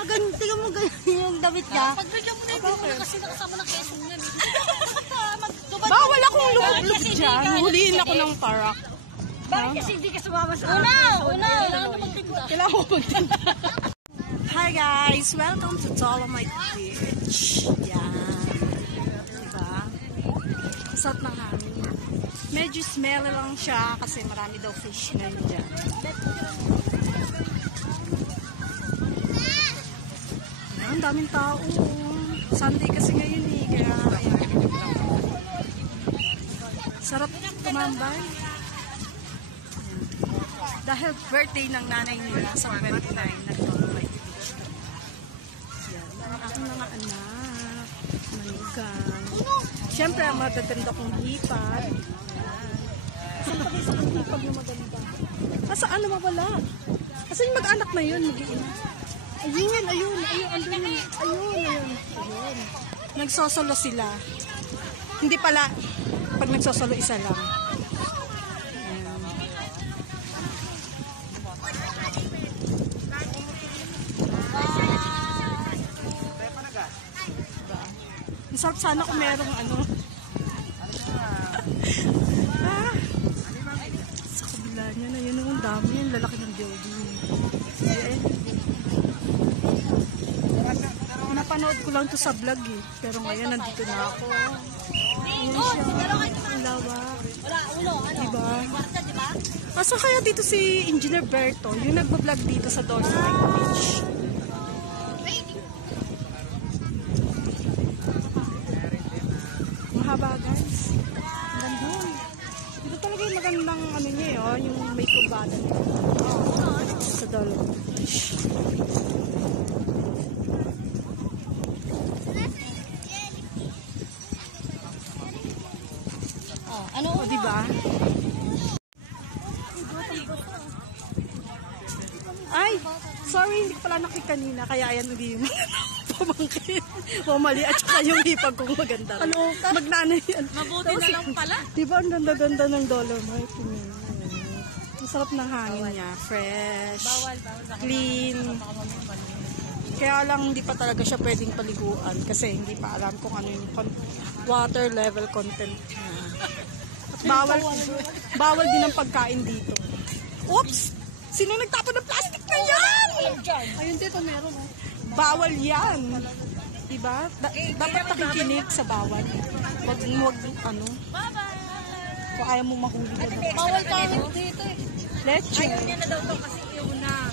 Tingnan mo ganyan yung damit niya. Pagbigyan mo na yung kasi nakasama ng keso niya. Bawal akong lumublob dyan. Huliin ako ng parak. Bakit kasi hindi ka sumama sa Una! Kailangan na magtinda. Kailangan ko magtinda. Hi guys! Welcome to Dolomite Beach. Yan. Diba? Sarap ng hangin. Medyo smelly lang siya kasi marami daw fish na yun dyan. Ang daming tao. Sunday kasi ngayon eh. Kaya ayan. Sarap tumambay. Dahil birthday ng nanay nila sa 29 na Dolomite Beach. Yan. Ang aking mga anak. Manugang. Siyempre, ang magaganda kong hipag. Saan pa kayo sa kong hipag na maganda? Saan mawala? Kasi yung mag-anak na yun, mag-iina. Ayun. Nagsosolo sila. Hindi pala, pag nagsosolo, isa lang. Masarap sana kung merong ano. Sa kabila niya na yun ang dami. Yung lalaki ng building. Napanood ko lang to sa vlog eh. Pero ngayon nandito na ako. Ayan siya. Ang lawak. Diba? Asa kaya dito si Engineer Berto? Yung nagbablog dito sa Dolomite Beach. Mahaba guys. Ganda. Ito talaga yung magandang ano niya yun. Yung may kubada niya. Sa Dolomite Beach. O, diba? Ay, sorry, hindi ko pala nakita kanina. Kaya ayan, hindi yung pamangkin. Mali at saka yung hipag kong maganda. Ano? Magnanay yan. Mabuti na lang pala. Diba ang ganda-ganda ng Dolomite? Masarap ng hangin niya. Fresh. Clean. Kaya lang hindi pa talaga siya pwedeng paliguan. Kasi hindi pa alam kung ano yung water level content niya. Bawal din ang pagkain dito. Oops! Sino nagtapon ng plastic na yan? Ayun dito meron. Bawal yan. Diba? Dapat nakikinig sa bawal. Wag ano. Kung ayaw mo mahuli ka. Bawal tayo dito eh. Leche. Ayaw niya na daw to kasi una.